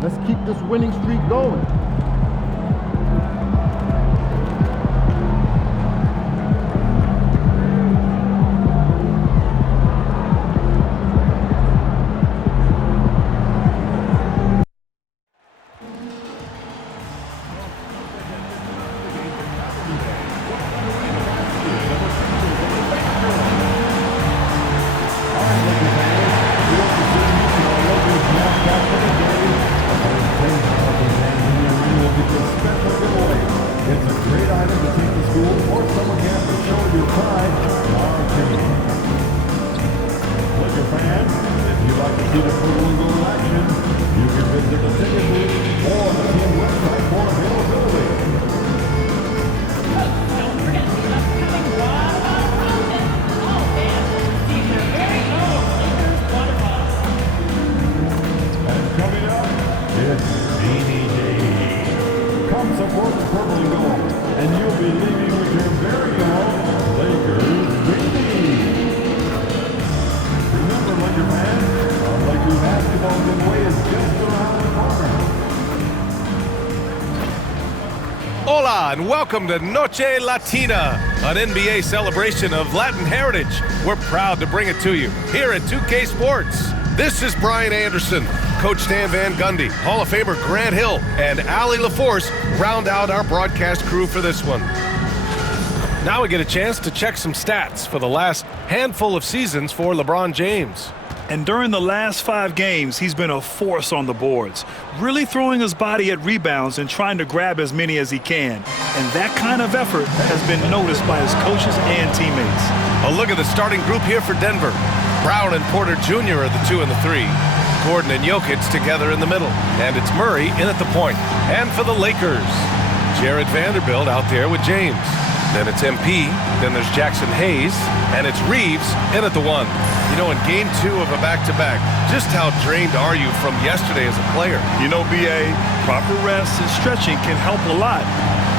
Let's keep this winning streak going. Hola and welcome to Noche Latina, an NBA celebration of Latin heritage. We're proud to bring it to you here at 2K Sports. This is Brian Anderson, Coach Stan Van Gundy, Hall of Famer Grant Hill, and Allie LaForce round out our broadcast crew for this one. Now we get a chance to check some stats for the last handful of seasons for LeBron James. And during the last 5 games, he's been a force on the boards, really throwing his body at rebounds and trying to grab as many as he can. And that kind of effort has been noticed by his coaches and teammates. A look at the starting group here for Denver. Brown and Porter Jr. are the 2 and the 3. Gordon and Jokic together in the middle. And it's Murray in at the point. And for the Lakers, Jared Vanderbilt out there with James. Then it's MP, then there's Jackson Hayes, and it's Reeves in at the 1. You know, in game 2 of a back-to-back, just how drained are you from yesterday as a player? You know, BA, proper rest and stretching can help a lot.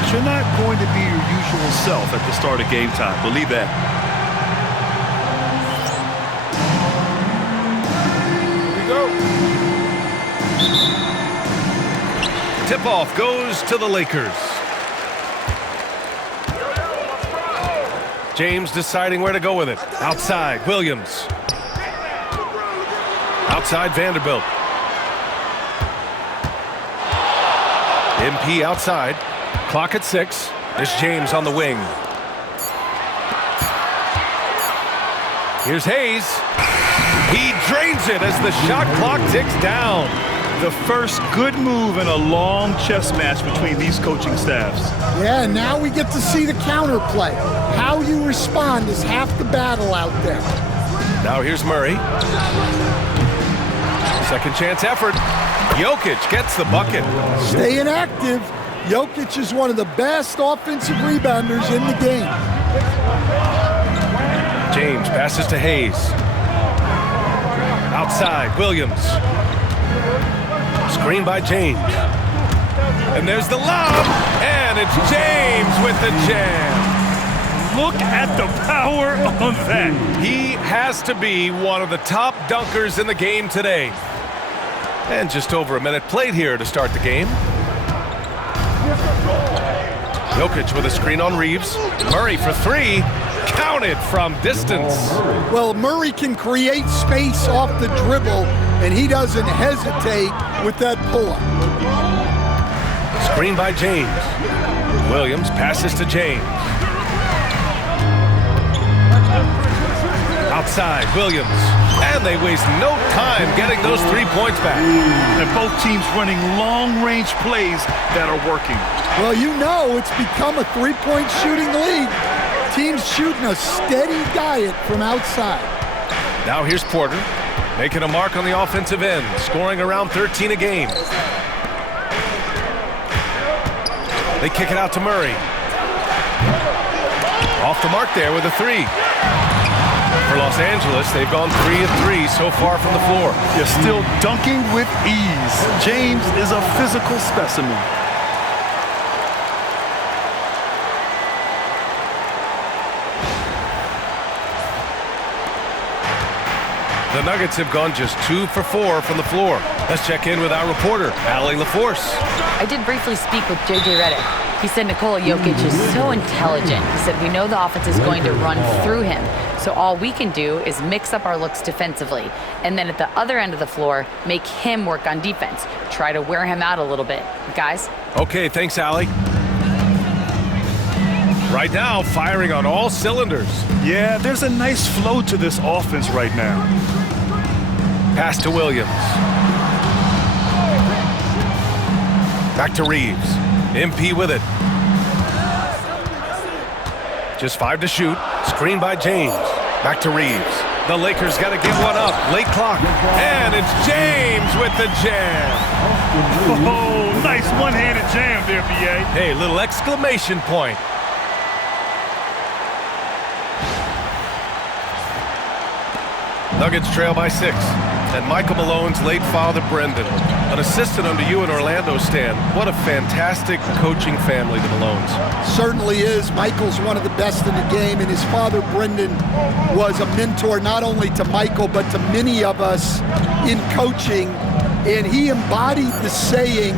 But you're not going to be your usual self at the start of game time. Believe that. Here we go. Tip-off goes to the Lakers. James deciding where to go with it. Outside, Williams. Outside, Vanderbilt. MP outside. Clock at 6. There's James on the wing. Here's Hayes. He drains it as the shot clock ticks down. The first good move in a long chess match between these coaching staffs. Yeah, now we get to see the counterplay. How you respond is half the battle out there. Now here's Murray. Second chance effort. Jokic gets the bucket. Staying active. Jokic is one of the best offensive rebounders in the game. James passes to Hayes. Outside, Williams. Screen by James. And there's the lob. And it's James with the jam. Look at the power on that. He has to be one of the top dunkers in the game today. And just over a minute played here to start the game. Jokic with a screen on Reeves. Murray for 3. Counted from distance. Well, Murray can create space off the dribble, and he doesn't hesitate with that pull-up. Screen by James. Williams passes to James. Outside, Williams. And they waste no time getting those 3 points back. And both teams running long-range plays that are working. Well, you know it's become a three-point shooting league. Teams shooting a steady diet from outside. Now here's Porter, making a mark on the offensive end, scoring around 13 a game. They kick it out to Murray. Off the mark there with a 3. For Los Angeles, they've gone 3 of 3 so far from the floor. You're still dunking with ease. James is a physical specimen. The Nuggets have gone just 2 for 4 from the floor. Let's check in with our reporter, Allie LaForce. I did briefly speak with J.J. Redick. He said Nikola Jokic is so intelligent. He said we know the offense is going to run through him. So all we can do is mix up our looks defensively. And then at the other end of the floor, make him work on defense. Try to wear him out a little bit. Guys? Okay, thanks, Allie. Right now, firing on all cylinders. Yeah, there's a nice flow to this offense right now. Pass to Williams. Back to Reeves. MP with it. Just 5 to shoot. Screen by James. Back to Reeves. The Lakers got to get one up. Late clock. And it's James with the jam. Oh, nice one-handed jam there, B.A. Hey, little exclamation point. Nuggets trail by 6. And Michael Malone's late father, Brendan, an assistant under you in Orlando, Stan. What a fantastic coaching family, the Malones. Certainly is. Michael's one of the best in the game, and his father, Brendan, was a mentor not only to Michael, but to many of us in coaching. And he embodied the saying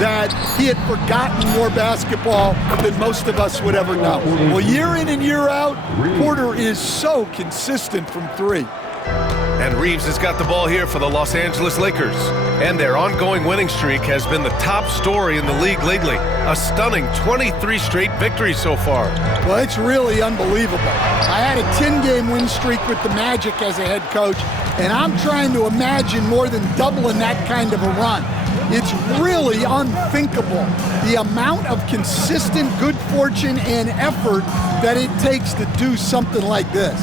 that he had forgotten more basketball than most of us would ever know. Well, year in and year out, Porter is so consistent from 3. And Reeves has got the ball here for the Los Angeles Lakers. And their ongoing winning streak has been the top story in the league lately. A stunning 23 straight victories so far. Well, it's really unbelievable. I had a 10-game win streak with the Magic as a head coach, and I'm trying to imagine more than doubling that kind of a run. It's really unthinkable, the amount of consistent good fortune and effort that it takes to do something like this.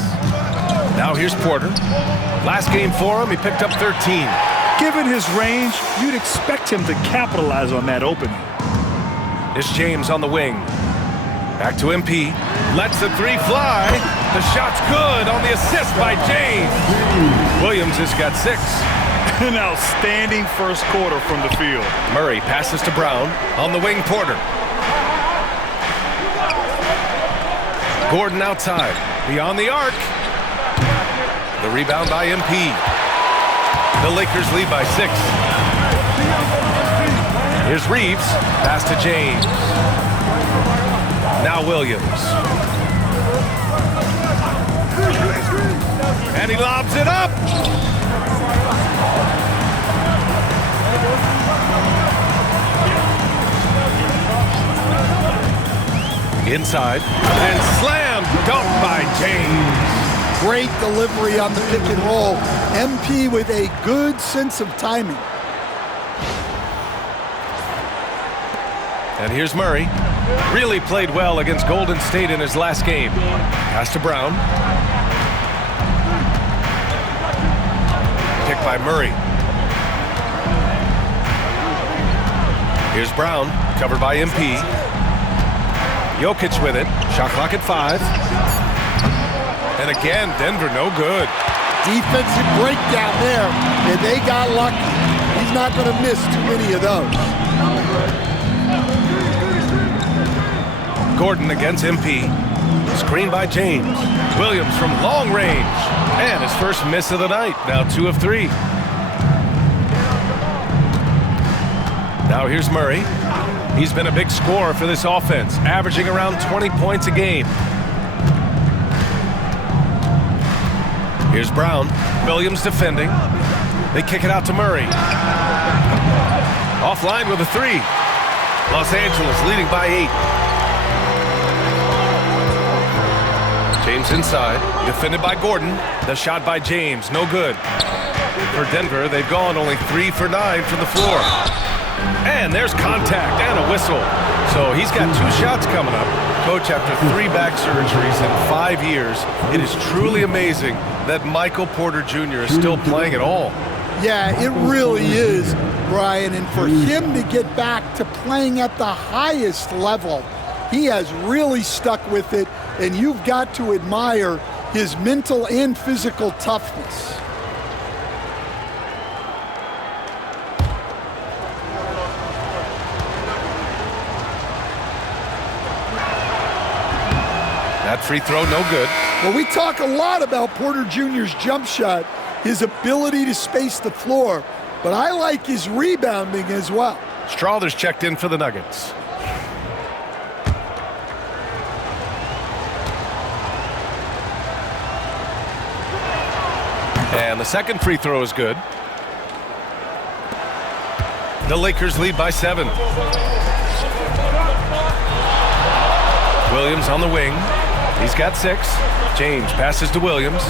Now here's Porter. Last game for him, he picked up 13. Given his range, you'd expect him to capitalize on that opening. It's James on the wing. Back to MP. Lets the 3 fly. The shot's good on the assist by James. Williams has got 6. An outstanding first quarter from the field. Murray passes to Brown. On the wing, Porter. Gordon outside. Beyond the arc. The rebound by MP. The Lakers lead by 6. Here's Reeves. Pass to James. Now Williams. And he lobs it up. Inside. And slammed. Dunked by James. Great delivery on the pick and roll. MP with a good sense of timing. And here's Murray. Really played well against Golden State in his last game. Pass to Brown. Pick by Murray. Here's Brown, covered by MP. Jokic with it. Shot clock at 5. And again, Denver no good. Defensive breakdown there, and they got lucky. He's not going to miss too many of those. Gordon against MP. Screen by James. Williams from long range. And his first miss of the night. Now 2 of 3. Now here's Murray. He's been a big scorer for this offense, averaging around 20 points a game. Here's Brown. Williams defending. They kick it out to Murray. Offline with a 3. Los Angeles leading by 8. James inside. Defended by Gordon. The shot by James. No good. For Denver, they've gone only 3 for 9 from the floor. And there's contact and a whistle. So he's got 2 shots coming up. Coach, after 3 back surgeries in 5 years, it is truly amazing that Michael Porter Jr. is still playing at all. Yeah, it really is, Brian. And for him to get back to playing at the highest level, he has really stuck with it. And you've got to admire his mental and physical toughness. That free throw, no good. Well, we talk a lot about Porter Jr.'s jump shot, his ability to space the floor, but I like his rebounding as well. Strawther's checked in for the Nuggets. And the second free throw is good. The Lakers lead by 7. Williams on the wing. He's got 6. James passes to Williams.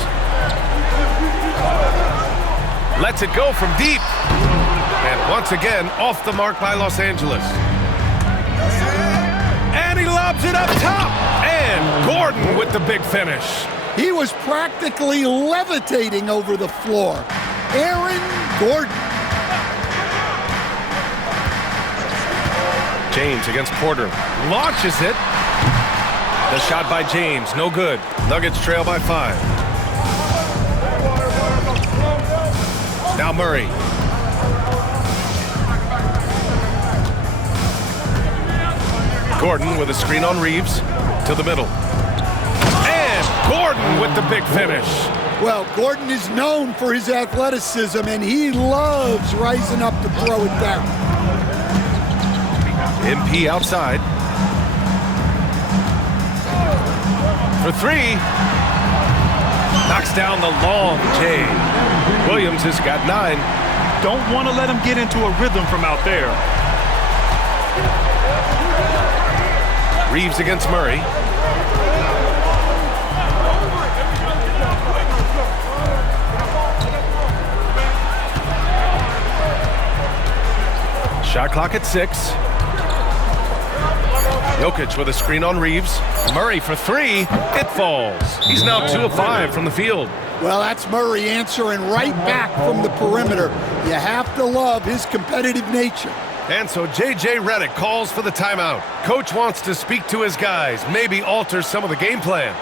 Lets it go from deep. And once again, off the mark by Los Angeles. And he lobs it up top. And Gordon with the big finish. He was practically levitating over the floor. Aaron Gordon. James against Porter. Launches it. The shot by James, no good. Nuggets trail by 5. Now Murray. Gordon with a screen on Reeves to the middle. And Gordon with the big finish. Well, Gordon is known for his athleticism, and he loves rising up to throw it down. MP outside. For 3. Knocks down the long J. Williams has got 9. Don't want to let him get into a rhythm from out there. Reeves against Murray. Shot clock at 6. Jokic with a screen on Reeves. Murray for 3. It falls. He's now 2 of 5 from the field. Well, that's Murray answering right back from the perimeter. You have to love his competitive nature. And so J.J. Redick calls for the timeout. Coach wants to speak to his guys, maybe alter some of the game plan.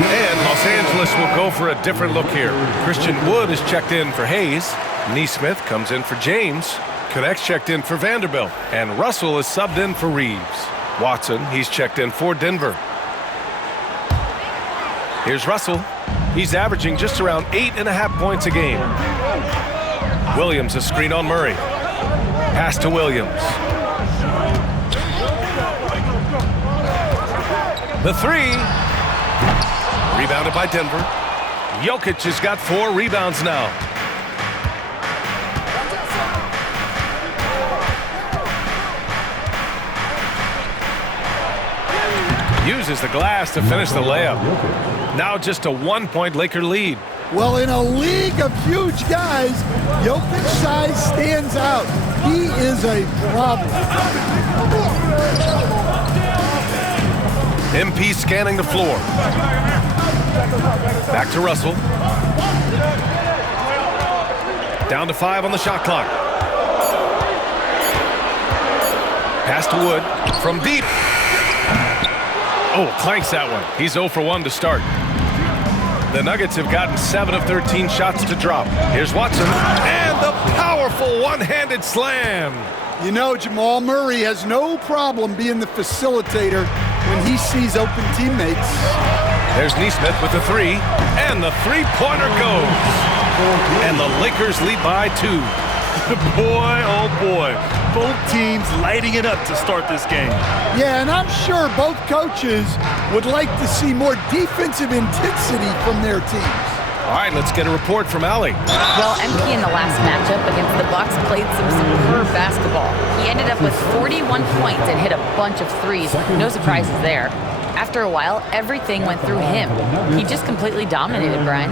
And Los Angeles will go for a different look here. Christian Wood is checked in for Hayes. Nesmith comes in for James. Connect's checked in for Vanderbilt. And Russell is subbed in for Reeves. Watson, he's checked in for Denver. Here's Russell. He's averaging just around 8.5 points a game. Williams a screen on Murray. Pass to Williams. The 3. Rebounded by Denver. Jokic has got 4 rebounds now. Uses the glass to finish the layup. Now just a 1-point Laker lead. Well, in a league of huge guys, Jokic's size stands out. He is a problem. MP scanning the floor. Back to Russell. Down to 5 on the shot clock. Pass to Wood from deep. Oh, clanks that one. He's 0 for 1 to start. The Nuggets have gotten 7 of 13 shots to drop. Here's Watson, and the powerful one-handed slam. You know, Jamal Murray has no problem being the facilitator when he sees open teammates. There's Nesmith with the three, and the three-pointer goes. And the Lakers lead by 2. Boy, oh boy. Both teams lighting it up to start this game. Yeah, and I'm sure both coaches would like to see more defensive intensity from their teams. All right, let's get a report from Allie. Well, MP in the last matchup against the Bucks played some superb basketball. He ended up with 41 points and hit a bunch of threes. No surprises there. After a while, everything went through him. He just completely dominated, Brian.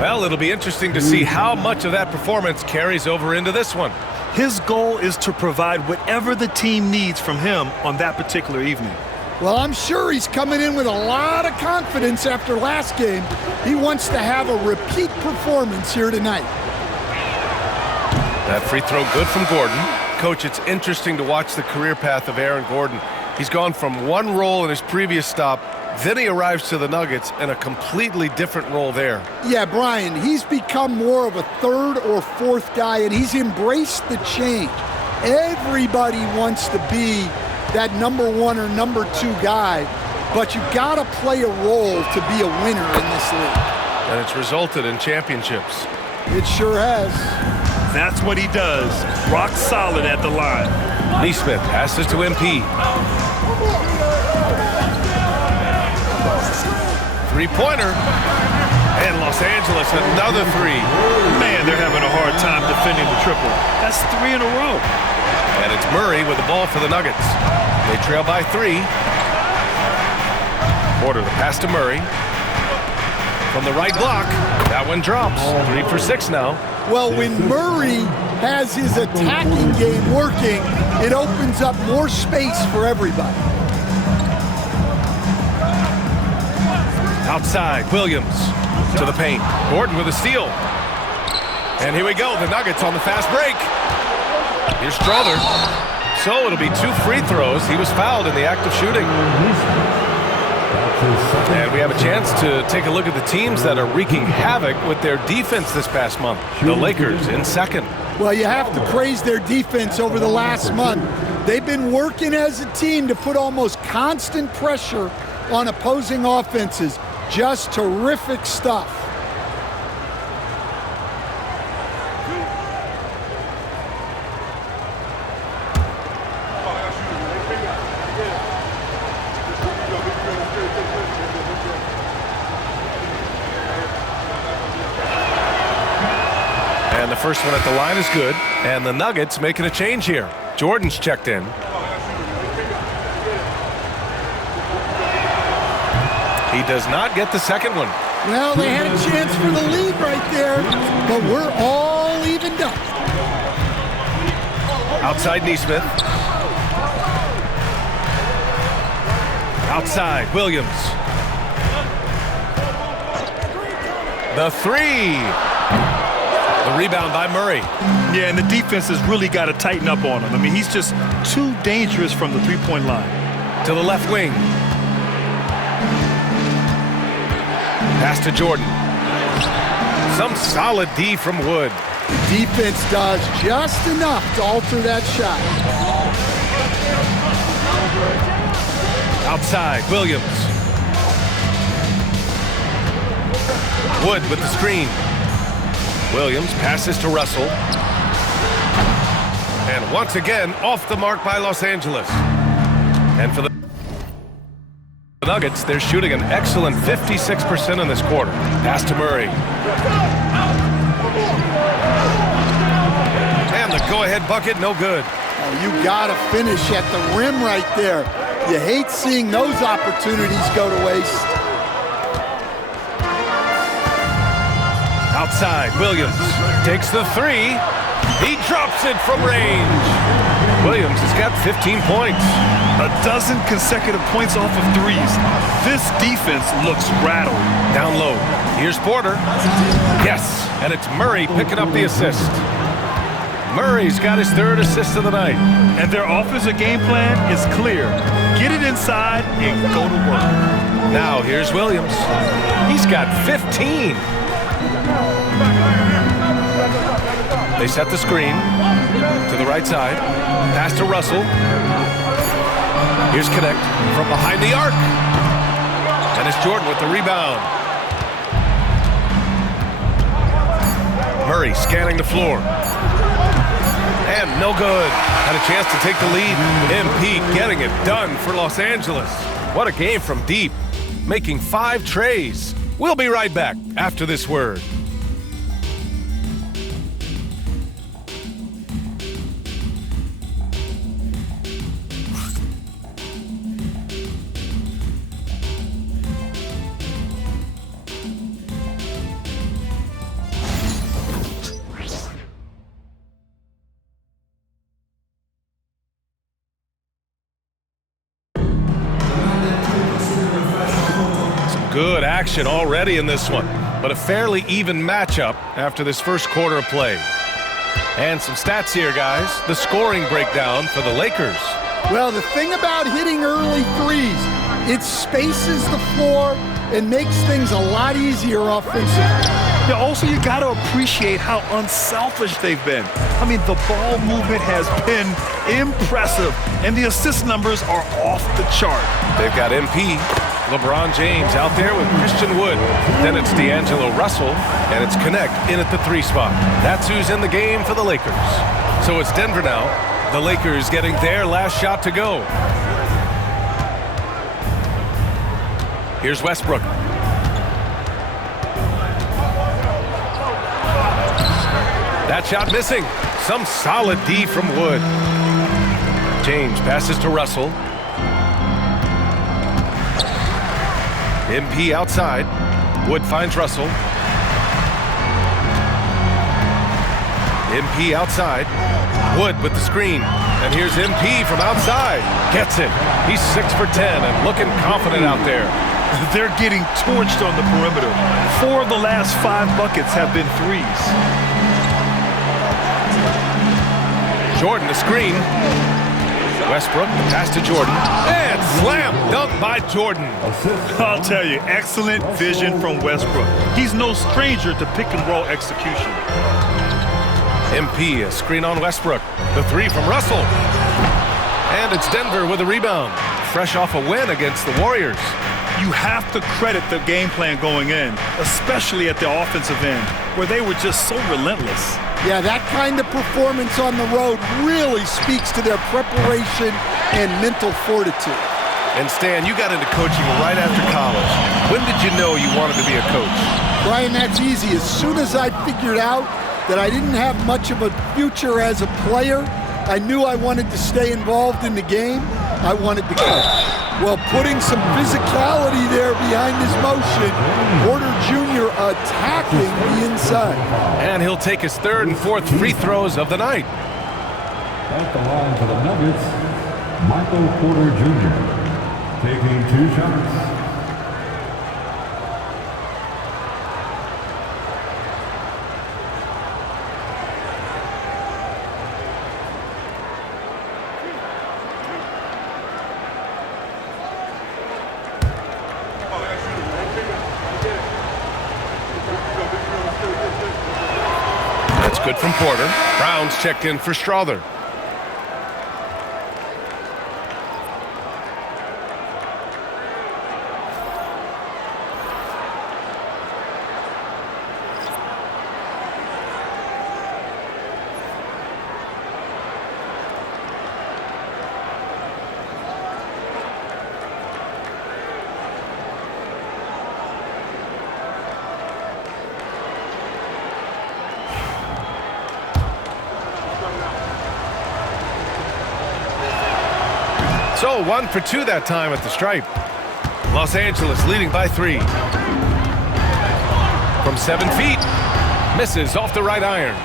Well, it'll be interesting to see how much of that performance carries over into this one. His goal is to provide whatever the team needs from him on that particular evening. Well, I'm sure he's coming in with a lot of confidence after last game. He wants to have a repeat performance here tonight. That free throw good from Gordon. Coach, it's interesting to watch the career path of Aaron Gordon. He's gone from one role in his previous stop, then he arrives to the Nuggets in a completely different role there. Yeah, Brian, he's become more of a third or fourth guy, and he's embraced the change. Everybody wants to be that number 1 or number 2 guy, but you gotta play a role to be a winner in this league. And it's resulted in championships. It sure has. That's what he does. Rock solid at the line. Nesmith passes to MP. Three-pointer. And Los Angeles, another three. Man, they're having a hard time defending the triple. That's 3 in a row. And it's Murray with the ball for the Nuggets. They trail by 3. Porter, the pass to Murray. From the right block, that one drops. 3 for 6 now. Well, when Murray has his attacking game working, it opens up more space for everybody. Outside, Williams to the paint. Gordon with a steal. And here we go, the Nuggets on the fast break. Here's Strother. So it'll be 2 free throws. He was fouled in the act of shooting. And we have a chance to take a look at the teams that are wreaking havoc with their defense this past month. The Lakers in second. Well, you have to praise their defense over the last month. They've been working as a team to put almost constant pressure on opposing offenses. Just terrific stuff. And the first one at the line is good. And the Nuggets making a change here. Jordan's checked in. He does not get the second one. Well, they had a chance for the lead right there, but we're all evened up. Outside Nesmith. Outside Williams. The three. The rebound by Murray. Yeah, and the defense has really got to tighten up on him. I mean, he's just too dangerous from the three-point line. To the left wing. Pass to Jordan. Some solid D from Wood. The defense does just enough to alter that shot. Outside, Williams. Wood with the screen. Williams passes to Russell. And once again, off the mark by Los Angeles. And for the Nuggets, they're shooting an excellent 56% in this quarter. Pass to Murray. And the go-ahead bucket, no good. Oh, you got to finish at the rim right there. You hate seeing those opportunities go to waste. Outside, Williams takes the three. He drops it from range. Williams has got 15 points. A dozen consecutive points off of threes. This defense looks rattled. Down low. Here's Porter. Yes, and it's Murray picking up the assist. Murray's got his third assist of the night. And their offensive game plan is clear. Get it inside and go to work. Now here's Williams. He's got 15. They set the screen to the right side. Pass to Russell. Here's Connect from behind the arc. And it's Jordan with the rebound. Murray scanning the floor. And no good. Had a chance to take the lead. MP getting it done for Los Angeles. What a game from deep, making 5 trays. We'll be right back after this word. Good action already in this one, but a fairly even matchup after this first quarter of play. And some stats here, guys. The scoring breakdown for the Lakers. Well, the thing about hitting early threes, it spaces the floor and makes things a lot easier offensively. Yeah, also, you got to appreciate how unselfish they've been. I mean, the ball movement has been impressive, and the assist numbers are off the chart. They've got MP, LeBron James out there with Christian Wood. Then it's D'Angelo Russell, and it's Connect in at the 3 spot. That's who's in the game for the Lakers. So it's Denver now. The Lakers getting their last shot to go. Here's Westbrook. That shot missing. Some solid D from Wood. James passes to Russell. MP outside. Wood finds Russell. MP outside. Wood with the screen. And here's MP from outside. Gets it. He's 6 for 10 and looking confident out there. They're getting torched on the perimeter. 4 of the last 5 buckets have been threes. Jordan the screen. Westbrook, the pass to Jordan. And slam dunk by Jordan. I'll tell you, excellent vision from Westbrook. He's no stranger to pick and roll execution. MP, a screen on Westbrook. The 3 from Russell. And it's Denver with a rebound. Fresh off a win against the Warriors. You have to credit the game plan going in, especially at the offensive end, where they were just so relentless. Yeah, that kind of performance on the road really speaks to their preparation and mental fortitude. And Stan, you got into coaching right after college. When did you know you wanted to be a coach? Brian, that's easy. As soon as I figured out that I didn't have much of a future as a player, I knew I wanted to stay involved in the game. I wanted to coach. Well, putting some physicality there behind his motion, Porter Jr. attacking the inside. And he'll take his 3rd and 4th free throws of the night. At the line for the Nuggets, Michael Porter Jr. taking 2 shots. Good from Porter. Brown's checked in for Strother. So 1 for 2 that time at the stripe. Los Angeles leading by 3. From 7 feet. Misses off the right iron.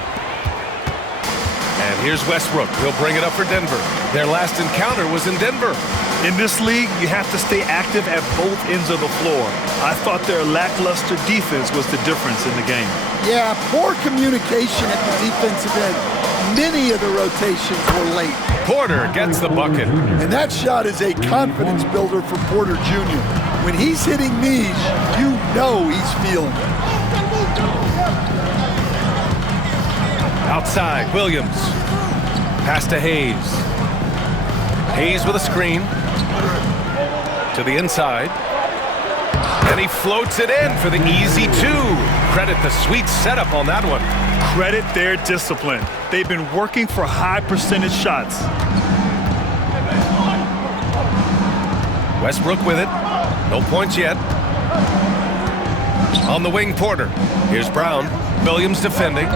And here's Westbrook. He'll bring it up for Denver. Their last encounter was in Denver. In this league, you have to stay active at both ends of the floor. I thought their lackluster defense was the difference in the game. Yeah, poor communication at the defensive end. Many of the rotations were late. Porter gets the bucket. And that shot is a confidence builder for Porter Jr. When he's hitting these, you know he's feeling it. Outside, Williams. Pass to Hayes. Hayes with a screen. To the inside. And he floats it in for the easy two. Credit the sweet setup on that one. Credit their discipline. They've been working for high percentage shots. Westbrook with it. No points yet. On the wing, Porter. Here's Brown. Williams defending.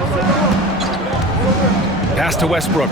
Pass to Westbrook.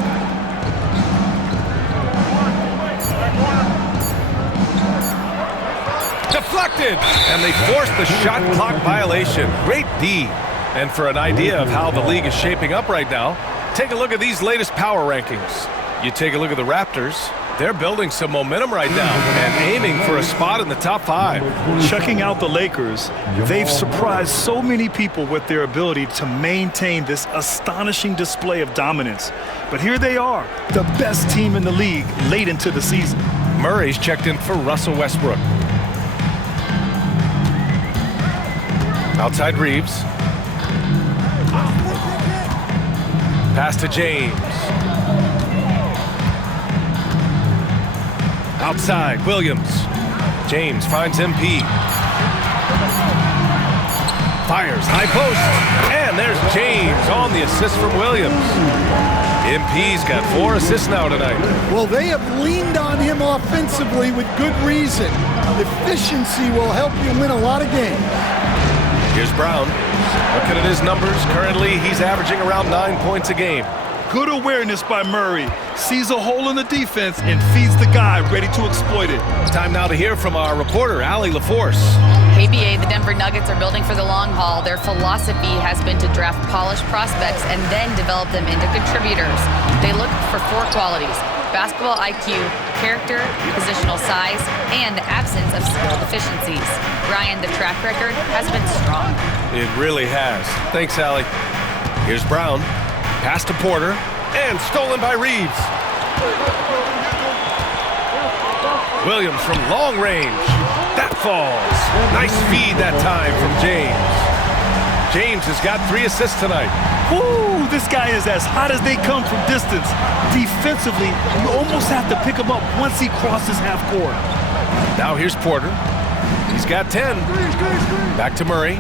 Deflected! And they forced the shot clock violation. Great D. And for an idea of how the league is shaping up right now, take a look at these latest power rankings. You take a look at the Raptors. They're building some momentum right now and aiming for a spot in the top 5. Checking out the Lakers, they've surprised so many people with their ability to maintain this astonishing display of dominance. But here they are, the best team in the league late into the season. Murray's checked in for Russell Westbrook. Outside Reeves. Pass to James. Outside, Williams. James finds MP. Fires, high post. And there's James on the assist from Williams. MP's got 4 assists now tonight. Well, they have leaned on him offensively with good reason. Efficiency will help you win a lot of games. Here's Brown. Looking at his numbers, currently he's averaging around 9 points a game. Good awareness by Murray. Sees a hole in the defense and feeds the guy ready to exploit it. It's time now to hear from our reporter, Allie LaForce. Hey, BA, the Denver Nuggets are building for the long haul. Their philosophy has been to draft polished prospects and then develop them into contributors. They look for 4 qualities: basketball IQ, character, positional size, and the absence of skill deficiencies. Ryan, the track record has been strong. It really has. Thanks, Allie. Here's Brown. Pass to Porter. And stolen by Reeves. Williams from long range. That falls. Nice feed that time from James. James has got 3 assists tonight. Woo! This guy is as hot as they come from distance. Defensively, you almost have to pick him up once he crosses half court. Now here's Porter. He's got 10. Back to Murray.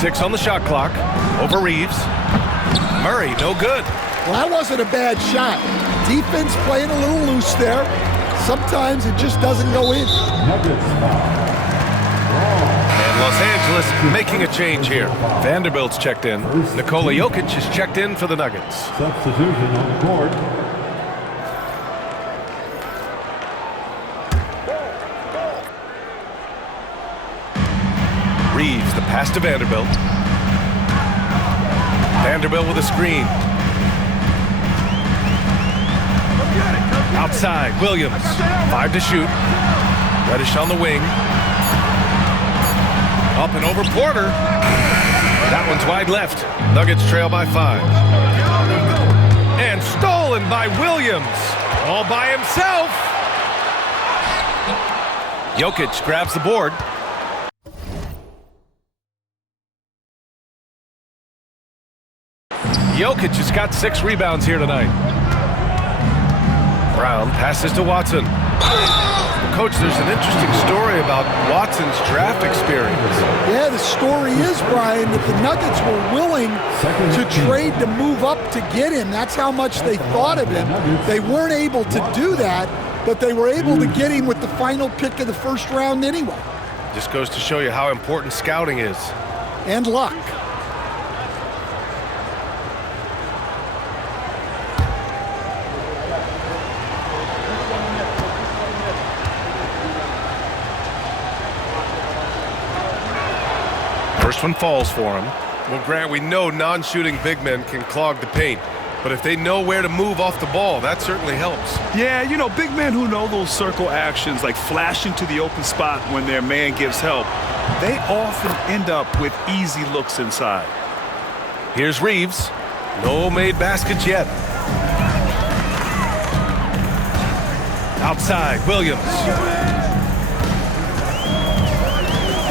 6 on the shot clock. Over Reeves. Murray, no good. Well, that wasn't a bad shot. Defense playing a little loose there. Sometimes it just doesn't go in. And Los Angeles making a change here. Vanderbilt's checked in. Nikola Jokic is checked in for the Nuggets. Substitution on the court. Reeves, the pass to Vanderbilt. Vanderbilt with a screen. Outside, Williams. 5 to shoot. Reddish on the wing. Up and over Porter. That one's wide left. Nuggets trail by 5. And stolen by Williams. All by himself. Jokic grabs the board. Jokic has got 6 rebounds here tonight. Brown passes to Watson. Coach, there's an interesting story about Watson's draft experience. Yeah, the story is, Brian, that the Nuggets were willing to trade to move up to get him. That's how much they thought of him. They weren't able to do that, but they were able to get him with the final pick of the first round anyway. Just goes to show you how important scouting is. And luck. First one falls for him. Well, Grant, we know non-shooting big men can clog the paint, but if they know where to move off the ball, that certainly helps. Yeah, you know, big men who know those circle actions, like flashing to the open spot when their man gives help, they often end up with easy looks inside. Here's Reeves. No made baskets yet. Outside, Williams.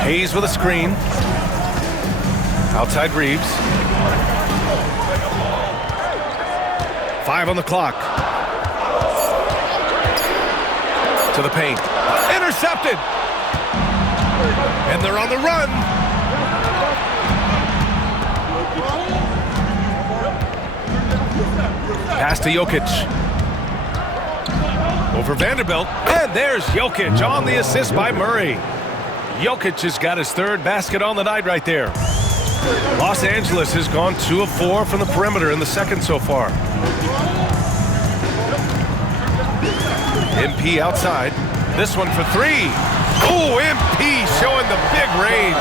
Hayes with a screen. Outside Reeves. 5 on the clock. To the paint. Intercepted. And they're on the run. Pass to Jokic. Over Vanderbilt. And there's Jokic on the assist by Murray. Jokic has got his 3rd basket on the night right there. Los Angeles has gone 2 of 4 from the perimeter in the second so far. MP outside. This one for 3. Oh, MP showing the big range.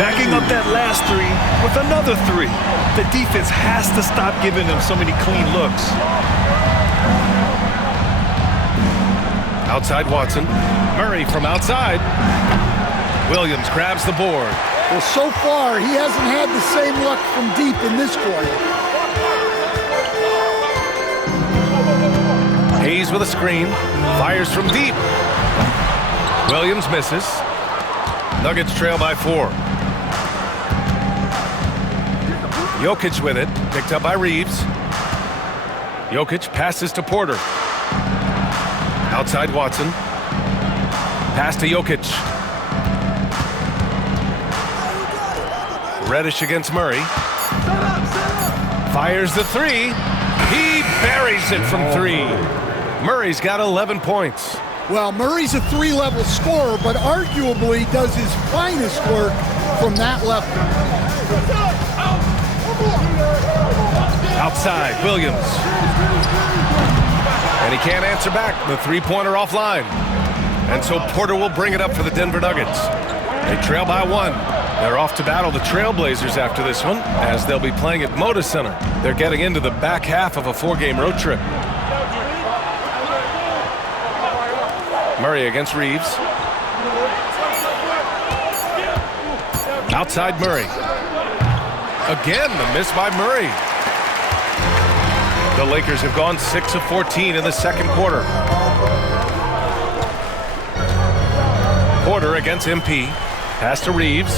Backing up that last 3 with another 3. The defense has to stop giving them so many clean looks. Outside Watson. Murray from outside. Williams grabs the board. Well, so far, he hasn't had the same luck from deep in this quarter. Hayes with a screen. Fires from deep. Williams misses. Nuggets trail by 4. Jokic with it. Picked up by Reeves. Jokic passes to Porter. Outside Watson. Pass to Jokic. Reddish against Murray. Fires the 3. He buries it from 3. Murray's got 11 points. Well, Murray's a 3-level scorer, but arguably does his finest work from that level. Outside, Williams. And he can't answer back. The 3-pointer offline. And so Porter will bring it up for the Denver Nuggets. They trail by 1. They're off to battle the Trailblazers after this one, as they'll be playing at Moda Center. They're getting into the back half of a 4-game road trip. Murray against Reeves. Outside Murray. Again, the miss by Murray. The Lakers have gone 6 of 14 in the second quarter. Porter against MP. Pass to Reeves.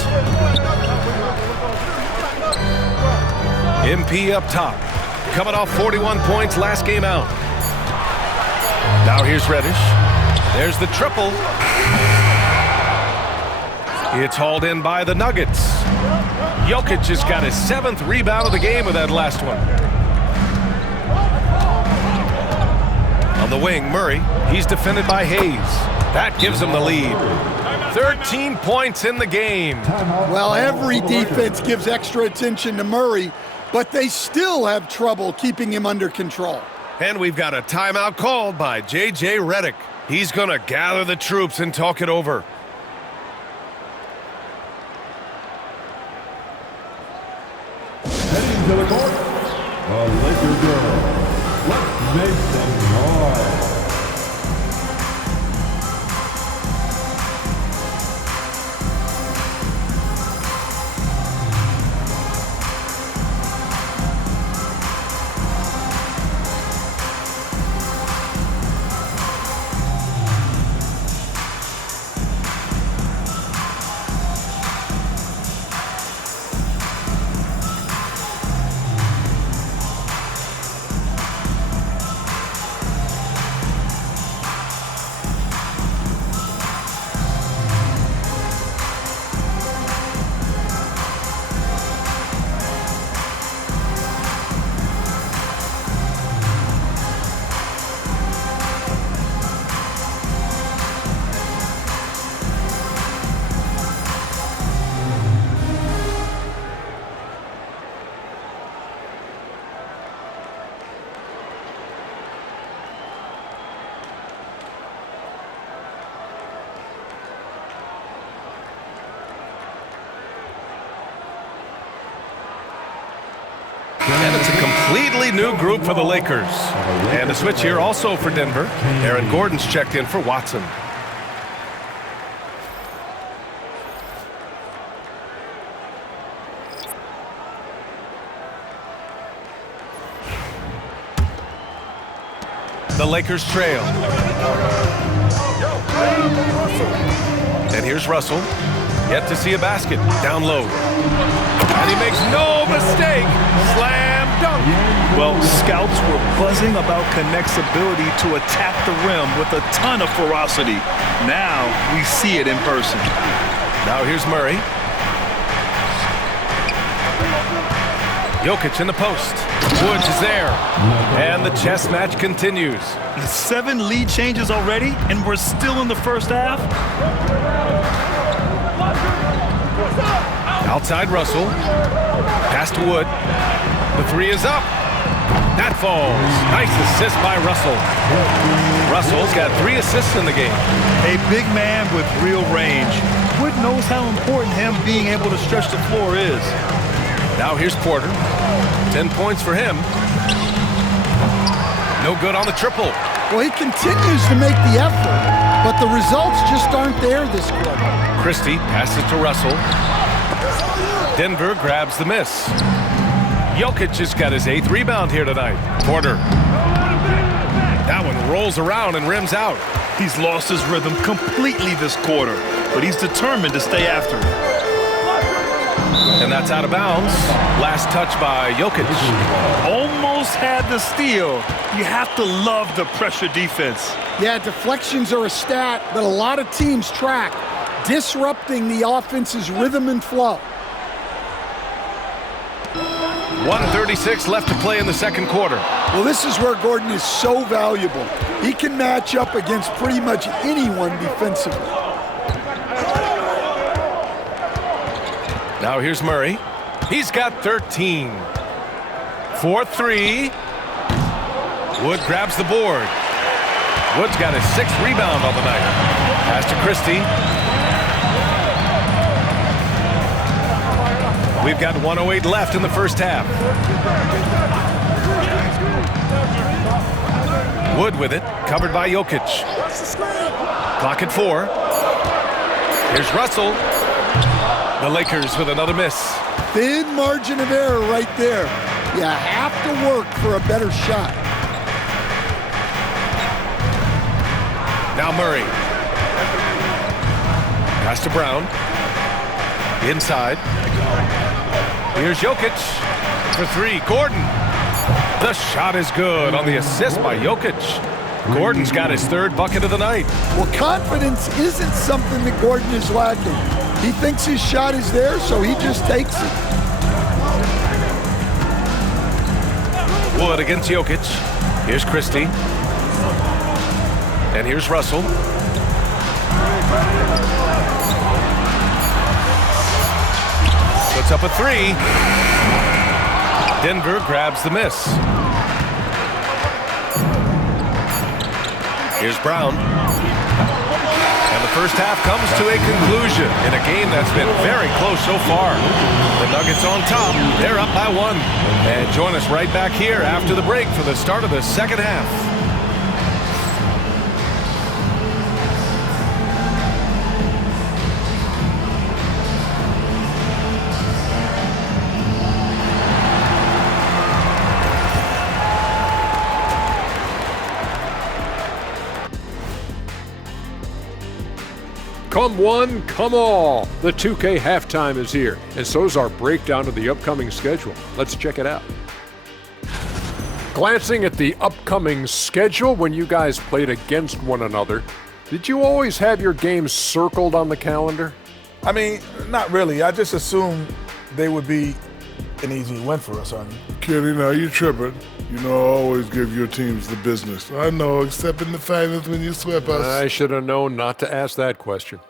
MP up top. Coming off 41 points last game out. Now here's Reddish. There's the triple. It's hauled in by the Nuggets. Jokic has got his 7th rebound of the game with that last one. On the wing, Murray. He's defended by Hayes. That gives him the lead. 13 points in the game. Well, every defense gives extra attention to Murray, but they still have trouble keeping him under control. And we've got a timeout called by J.J. Redick. He's going to gather the troops and talk it over. Heading to the court, the Lakers girls. Let's make some noise. And it's a completely new group for the Lakers. And a switch here also for Denver. Aaron Gordon's checked in for Watson. The Lakers trail. And here's Russell. Yet to see a basket. Down low. And he makes no mistake. Slam dunk. Well, scouts were buzzing about Connect's ability to attack the rim with a ton of ferocity. Now we see it in person. Now here's Murray. Jokic in the post. Woods is there. And the chess match continues. 7 lead changes already, and we're still in the first half. Outside Russell. Pass to Wood. The three is up. That falls. Nice assist by Russell. Russell's got 3 assists in the game. A big man with real range. Wood knows how important him being able to stretch the floor is. Now here's Porter. 10 points for him. No good on the triple. Well, he continues to make the effort, but the results just aren't there this quarter. Christie passes to Russell. Denver grabs the miss. Jokic just got his 8th rebound here tonight. Porter. That one rolls around and rims out. He's lost his rhythm completely this quarter, but he's determined to stay after it. And that's out of bounds. Last touch by Jokic. Almost had the steal. You have to love the pressure defense. Yeah, deflections are a stat that a lot of teams track, disrupting the offense's rhythm and flow. 1:36 left to play in the second quarter. Well, this is where Gordon is so valuable. He can match up against pretty much anyone defensively. Now here's Murray. He's got 13. 4-3. Wood grabs the board. Wood's got his 6th rebound on the night. Pass to Christie. We've got 1:08 left in the first half. Wood with it, covered by Jokic. Clock at 4. Here's Russell. The Lakers with another miss. Thin margin of error right there. You have to work for a better shot. Now Murray. Pass to Brown. Inside. Here's Jokic for 3. Gordon. The shot is good on the assist by Jokic. Gordon's got his 3rd bucket of the night. Well, confidence isn't something that Gordon is lacking. He thinks his shot is there, so he just takes it. Wood against Jokic. Here's Christie. And here's Russell. Puts up a 3. Denver grabs the miss. Here's Brown. And the first half comes to a conclusion in a game that's been very close so far. The Nuggets on top. They're up by 1. And join us right back here after the break for the start of the second half. Come one, come all. The 2K halftime is here, and so is our breakdown of the upcoming schedule. Let's check it out. Glancing at the upcoming schedule when you guys played against one another, did you always have your games circled on the calendar? I mean, not really. I just assumed they would be an easy win for us, honey. Kenny, now you tripping. You know I always give your teams the business. I know, except in the finals when you swept us. I should have known not to ask that question.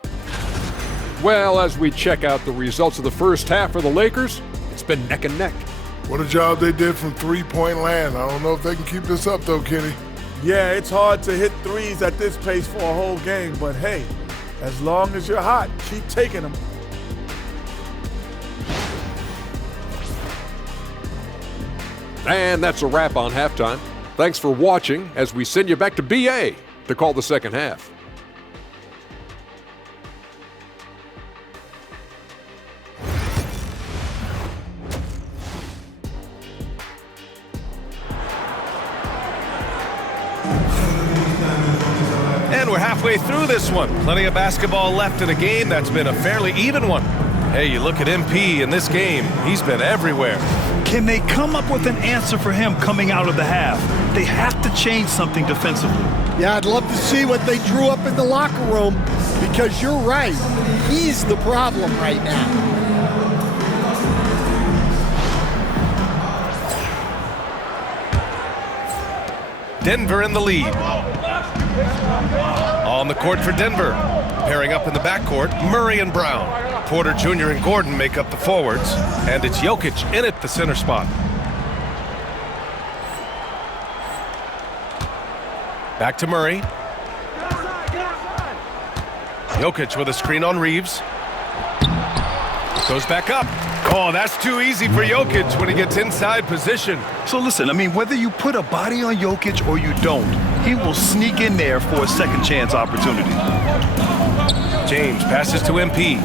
Well, as we check out the results of the first half for the Lakers, it's been neck and neck. What a job they did from three-point land. I don't know if they can keep this up, though, Kenny. Yeah, it's hard to hit threes at this pace for a whole game, but hey, as long as you're hot, keep taking them. And that's a wrap on halftime. Thanks for watching as we send you back to BA to call the second half. And we're halfway through this one. Plenty of basketball left in a game that's been a fairly even one. Hey, you look at MP in this game, he's been everywhere. Can they come up with an answer for him coming out of the half? They have to change something defensively. Yeah, I'd love to see what they drew up in the locker room, because you're right. He's the problem right now. Denver in the lead. On the court for Denver. Pairing up in the backcourt, Murray and Brown. Porter Jr. and Gordon make up the forwards, and it's Jokic in at the center spot. Back to Murray. Jokic with a screen on Reeves. Goes back up. Oh, that's too easy for Jokic when he gets inside position. So listen, I mean, whether you put a body on Jokic or you don't, he will sneak in there for a second chance opportunity. James passes to MP.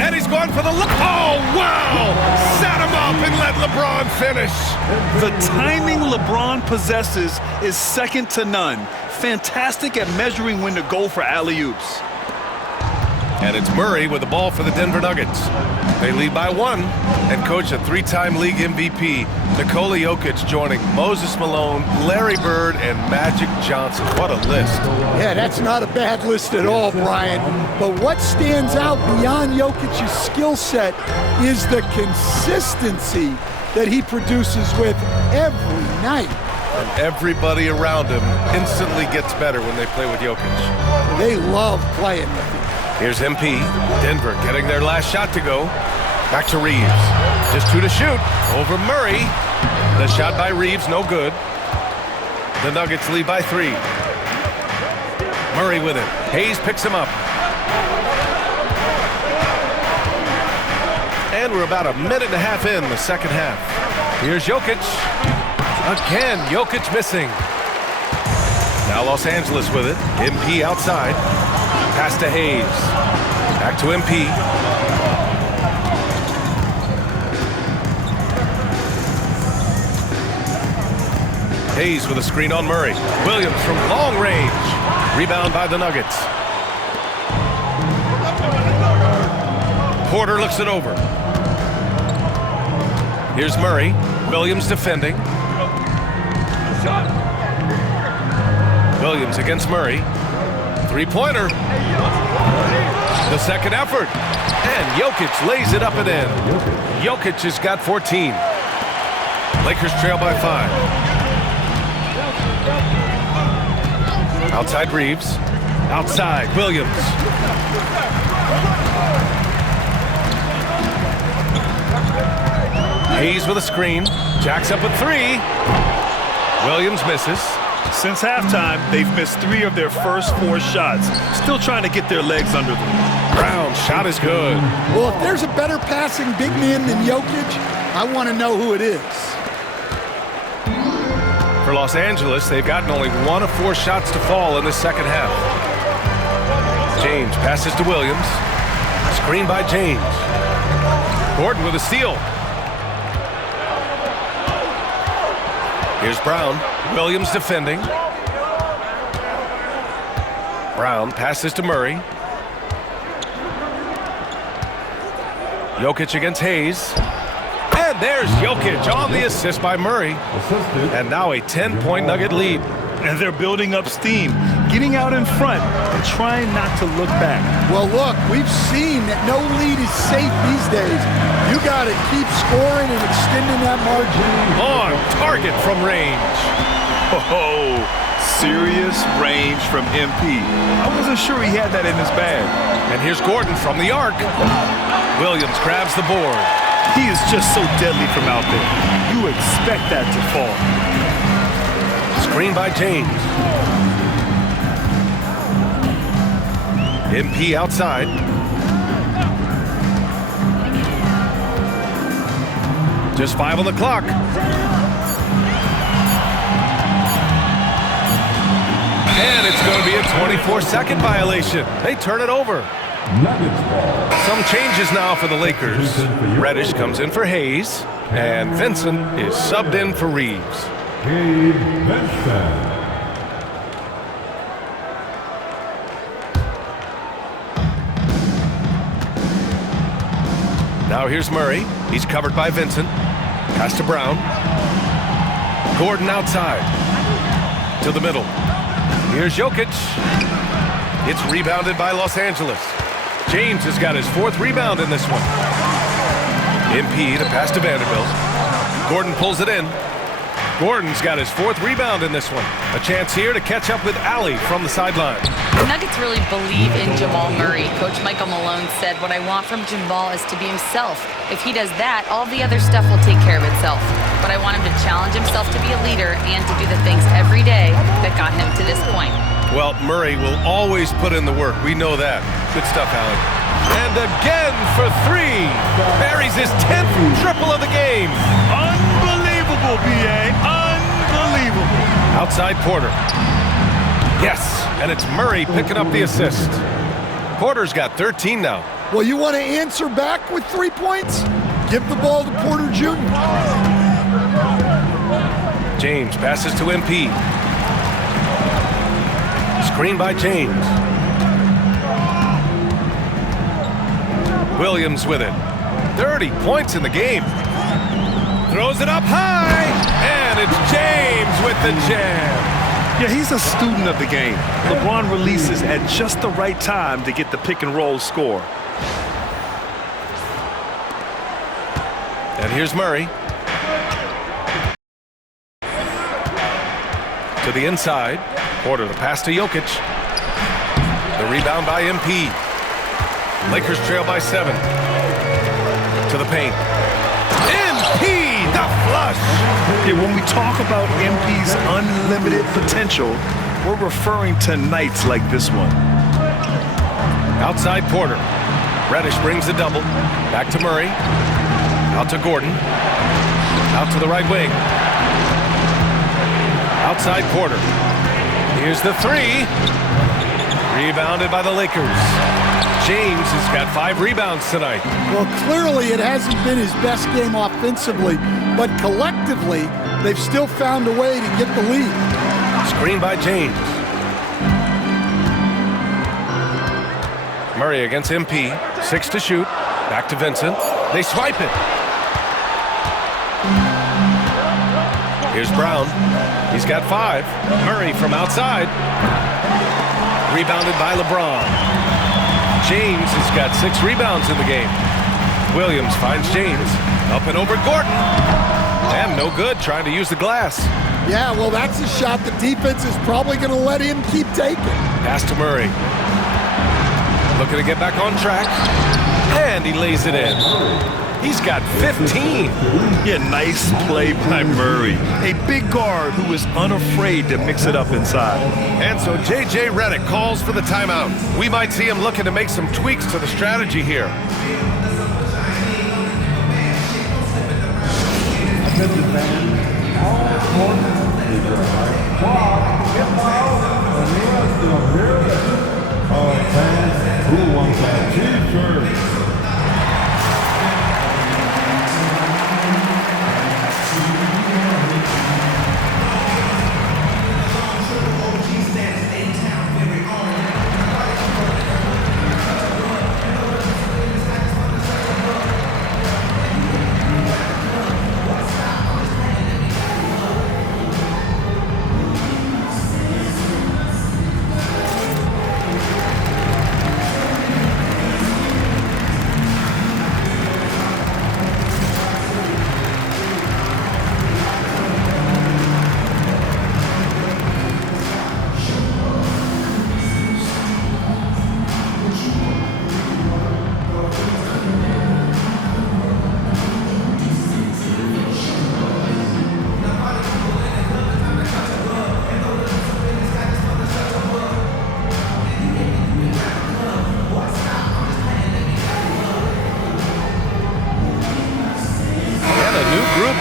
And he's going for the look. Oh, wow! Set him up and let LeBron finish. The timing LeBron possesses is second to none. Fantastic at measuring when to go for alley-oops. And it's Murray with the ball for the Denver Nuggets. They lead by 1, and coach a 3-time league MVP, Nikola Jokic, joining Moses Malone, Larry Bird, and Magic Johnson. What a list. Yeah, that's not a bad list at all, Brian. But what stands out beyond Jokic's skill set is the consistency that he produces with every night. And everybody around him instantly gets better when they play with Jokic. They love playing with him. Here's MP. Denver getting their last shot to go. Back to Reeves. Just 2 to shoot. Over Murray. The shot by Reeves, no good. The Nuggets lead by 3. Murray with it. Hayes picks him up. And we're about a minute and a half in the second half. Here's Jokic. Again, Jokic missing. Now Los Angeles with it. MP outside. Pass to Hayes. Back to MP. Hayes with a screen on Murray. Williams from long range. Rebound by the Nuggets. Porter looks it over. Here's Murray. Williams defending. Williams against Murray. Three-pointer. The second effort. And Jokic lays it up and in. Jokic has got 14. Lakers trail by 5. Outside Reeves. Outside Williams. Hayes with a screen. Jacks up with 3. Williams misses. Since halftime, they've missed 3 of their first 4 shots. Still trying to get their legs under them. Brown's shot is good. Well, if there's a better passing big man than Jokic, I want to know who it is. For Los Angeles, they've gotten only 1 of 4 shots to fall in the second half. James passes to Williams. Screen by James. Gordon with a steal. Here's Brown. Williams defending. Brown passes to Murray. Jokic against Hayes. And there's Jokic on the assist by Murray. And now a 10-point Nugget lead. And they're building up steam, getting out in front and trying not to look back. Well, look, we've seen that no lead is safe these days. You got to keep scoring and extending that margin. On target from range. Oh, serious range from MP. I wasn't sure he had that in his bag. And here's Gordon from the arc. Williams grabs the board. He is just so deadly from out there. You expect that to fall. Screen by James. MP outside. Just 5 on the clock. And it's going to be a 24-second violation. They turn it over. Some changes now for the Lakers. Reddish comes in for Hayes, and Vincent is subbed in for Reeves. Now here's Murray. He's covered by Vincent. Pass to Brown. Gordon outside. To the middle. Here's Jokic. It's rebounded by Los Angeles. James has got his 4th rebound in this one. MP to pass to Vanderbilt. Gordon pulls it in. Gordon's got his 4th rebound in this one. A chance here to catch up with Allie from the sideline. The Nuggets really believe in Jamal Murray. Coach Michael Malone said, "What I want from Jamal is to be himself. If he does that, all the other stuff will take care of itself. But I want him to challenge himself to be a leader and to do the things every day that got him to this point." Well, Murray will always put in the work. We know that. Good stuff, Allie. And again for 3. Buries his 10th triple of the game. Unbelievable, B.A. Unbelievable. Outside Porter. Yes, and it's Murray picking up the assist. Porter's got 13 now. Well, you want to answer back with 3 points? Give the ball to Porter Jr. James passes to MP. Screen by James. Williams with it. 30 points in the game. Throws it up high, and it's James with the jam. Yeah, he's a student of the game. LeBron releases at just the right time to get the pick-and-roll score. And here's Murray. To the inside. Porter the pass to Jokic. The rebound by MP. Lakers trail by 7. To the paint. MP, the flush. Yeah, when we talk about MP's unlimited potential, we're referring to nights like this one. Outside Porter. Reddish brings the double. Back to Murray. Out to Gordon. Out to the right wing. Outside Porter. Here's the 3. Rebounded by the Lakers. James has got 5 rebounds tonight. Well, clearly it hasn't been his best game offensively, but collectively, they've still found a way to get the lead. Screen by James. Murray against MP. 6 to shoot. Back to Vincent. They swipe it. Here's Brown. He's got 5. Murray from outside. Rebounded by LeBron. James has got 6 rebounds in the game. Williams finds James. Up and over Gordon. And no good, trying to use the glass. Yeah, well, that's a shot the defense is probably going to let him keep taking. Pass to Murray. Looking to get back on track. And he lays it in. He's got 15. Yeah, nice play by Murray. A big guard who is unafraid to mix it up inside. And so J.J. Redick calls for the timeout. We might see him looking to make some tweaks to the strategy here. Who wants that t-shirt?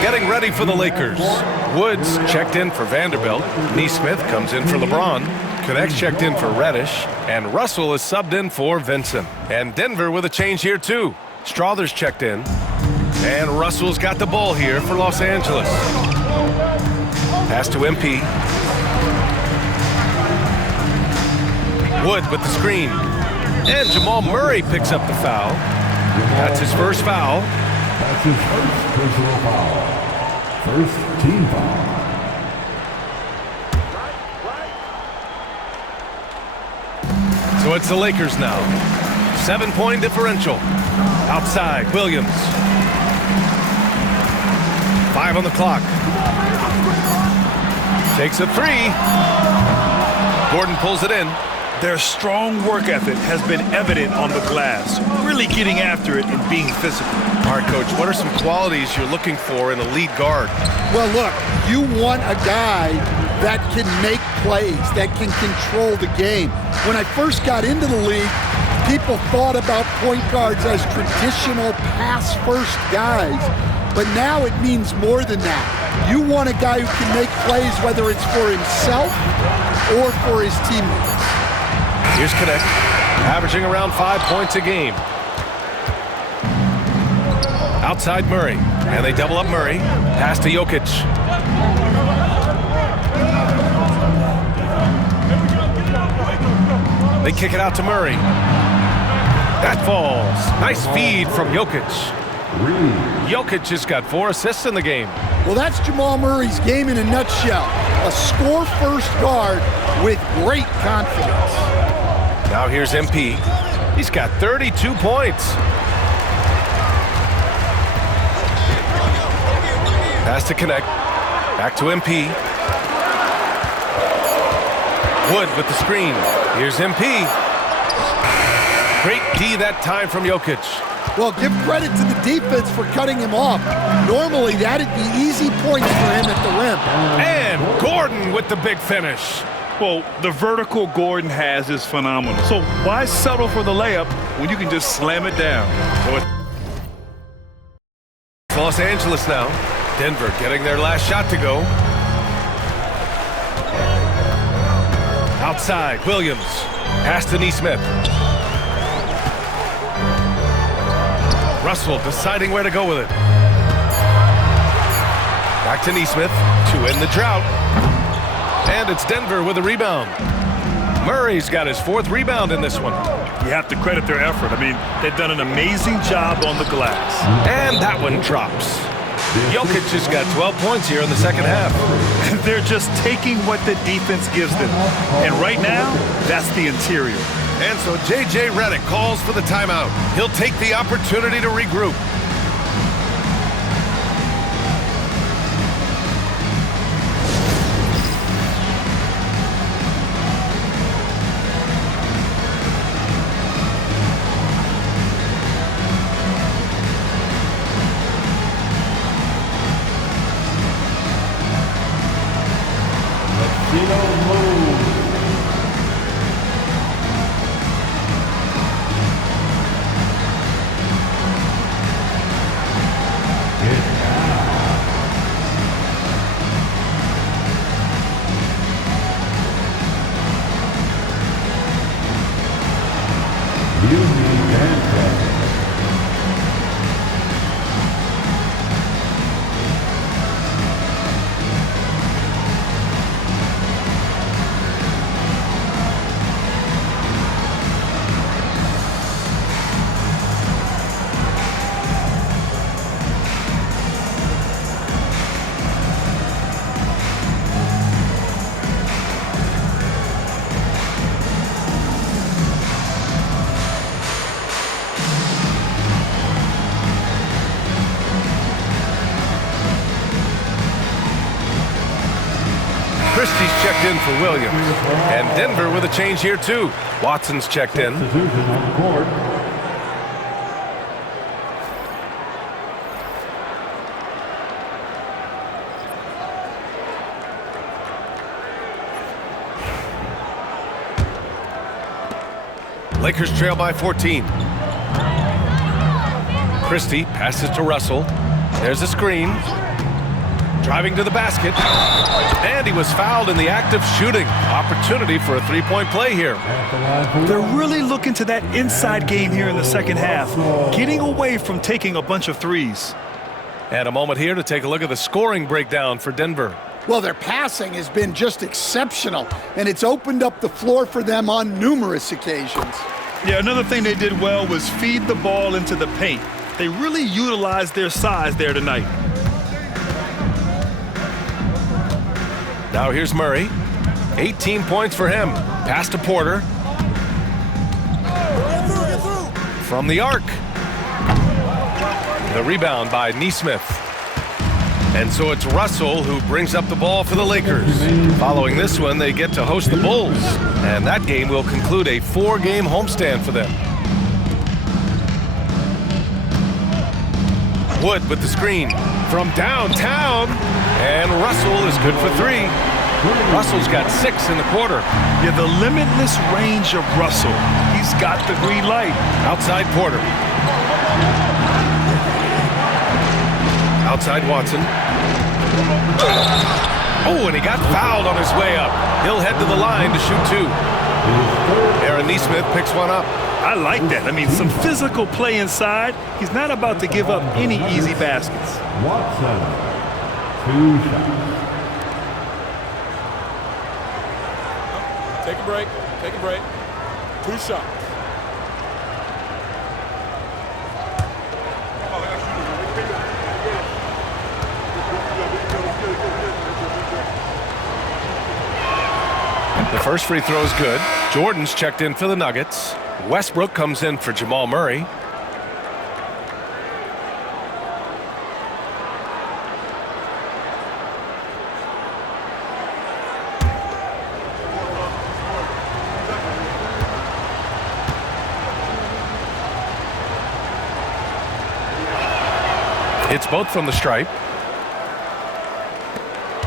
Getting ready for the Lakers. Woods checked in for Vanderbilt. Neesmith comes in for LeBron. Connects checked in for Reddish. And Russell is subbed in for Vincent. And Denver with a change here too. Strother's checked in. And Russell's got the ball here for Los Angeles. Pass to MP. Wood with the screen. And Jamal Murray picks up the foul. That's his first foul. That's his first personal foul. First team foul. So it's the Lakers now. 7-point differential. Outside, Williams. 5 on the clock. Takes a 3. Gordon pulls it in. Their strong work ethic has been evident on the glass, really getting after it and being physical. All right, Coach, what are some qualities you're looking for in a lead guard? Well, look, you want a guy that can make plays, that can control the game. When I first got into the league, people thought about point guards as traditional pass-first guys, but now it means more than that. You want a guy who can make plays, whether it's for himself or for his teammates. Here's Connect, averaging around 5 points a game. Outside Murray, and they double up Murray. Pass to Jokic. They kick it out to Murray. That falls. Nice feed from Jokic. Jokic just got 4 assists in the game. Well, that's Jamal Murray's game in a nutshell. A score-first guard with great confidence. Now here's MP. He's got 32 points. Pass to Connect. Back to MP. Wood with the screen. Here's MP. Great D that time from Jokic. Well, give credit to the defense for cutting him off. Normally, that'd be easy points for him at the rim. And Gordon with the big finish. Well, the vertical Gordon has is phenomenal. So why settle for the layup when you can just slam it down? So it's Los Angeles now. Denver getting their last shot to go. Outside, Williams. Pass to Nesmith. Russell deciding where to go with it. Back to Nesmith to end the drought. And it's Denver with a rebound. Murray's got his 4th rebound in this one. You have to credit their effort. I mean, they've done an amazing job on the glass. And that one drops. Jokic has got 12 points here in the second half. They're just taking what the defense gives them. And right now, that's the interior. And so J.J. Redick calls for the timeout. He'll take the opportunity to regroup. Christie's checked in for Williams. And Denver with a change here, too. Watson's checked in. Lakers trail by 14. Christie passes to Russell. There's a screen. Driving to the basket. And he was fouled in the act of shooting. Opportunity for a 3-point play here. They're really looking to that inside game here in the second half, getting away from taking a bunch of threes. And a moment here to take a look at the scoring breakdown for Denver. Well, their passing has been just exceptional, and it's opened up the floor for them on numerous occasions. Yeah, another thing they did well was feed the ball into the paint. They really utilized their size there tonight. Now here's Murray. 18 points for him. Pass to Porter. From the arc. The rebound by Nesmith. And so it's Russell who brings up the ball for the Lakers. Following this one, they get to host the Bulls. And that game will conclude a 4-game homestand for them. Wood with the screen from downtown. And Russell is good for 3. Russell's got 6 in the quarter. Yeah, the limitless range of Russell. He's got the green light. Outside Porter. Outside Watson. Oh, and he got fouled on his way up. He'll head to the line to shoot 2. Aaron Nesmith picks one up. I like that. I mean, some physical play inside. He's not about to give up any easy baskets. Watson, 2 shots. Take a break. Take a break. 2 shots. The first free throw is good. Jordan's checked in for the Nuggets. Westbrook comes in for Jamal Murray. It's both from the stripe.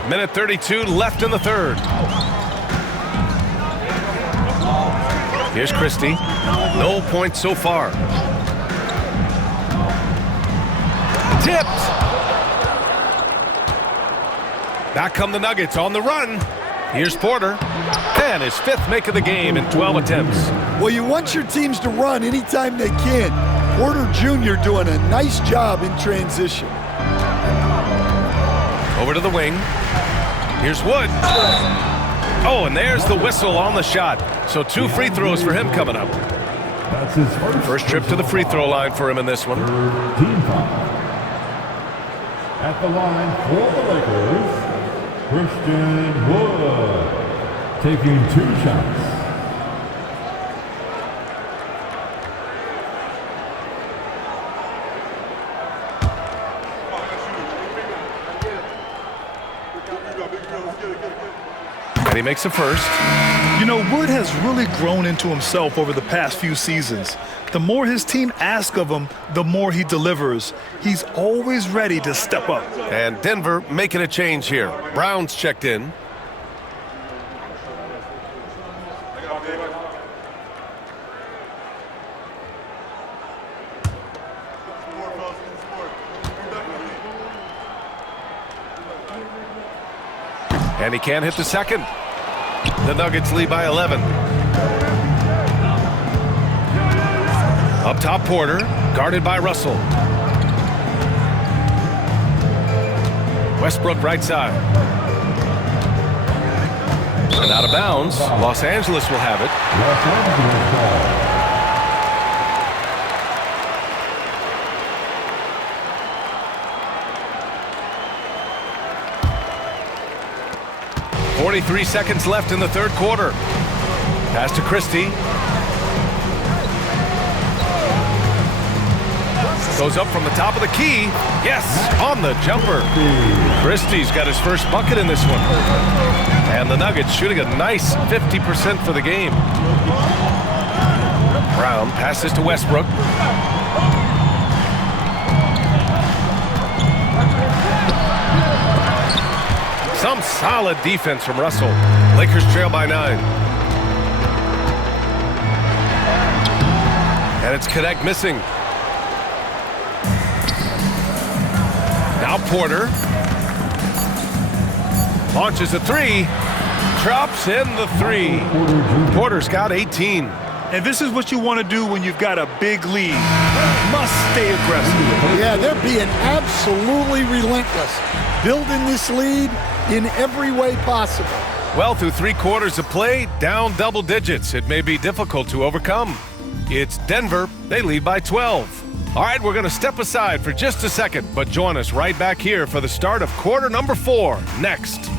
Minute 32 left in the third. Here's Christie. No points so far. Tipped. Back come the Nuggets on the run. Here's Porter. And his 5th make of the game in 12 attempts. Well, you want your teams to run anytime they can. Porter Jr. doing a nice job in transition. Over to the wing. Here's Wood. Oh, and there's the whistle on the shot. So 2 free throws for him coming up. That's his First trip to the free throw line for him in this one. Team foul. At the line for the Lakers, Christian Wood, taking 2 shots. And he makes a first. You know, Wood has really grown into himself over the past few seasons. The more his team asks of him, the more he delivers. He's always ready to step up. And Denver making a change here. Brown's checked in. And he can't hit the second. The Nuggets lead by 11. Up top, Porter, guarded by Russell. Westbrook right side. And out of bounds. Los Angeles will have it. Los Angeles ball. 43 seconds left in the third quarter. Pass to Christie. Goes up from the top of the key. Yes, on the jumper. Christie's got his first bucket in this one. And the Nuggets shooting a nice 50% for the game. Brown passes to Westbrook. Some solid defense from Russell. Lakers trail by 9. And it's Connect missing. Now Porter. Launches a 3. Drops in the 3. Porter's got 18. And this is what you want to do when you've got a big lead. Must stay aggressive. Yeah, they're being absolutely relentless. Building this lead in every way possible. Well, through 3 quarters of play, down double digits. It may be difficult to overcome. It's Denver. They lead by 12. All right, we're going to step aside for just a second, but join us right back here for the start of quarter number 4 next.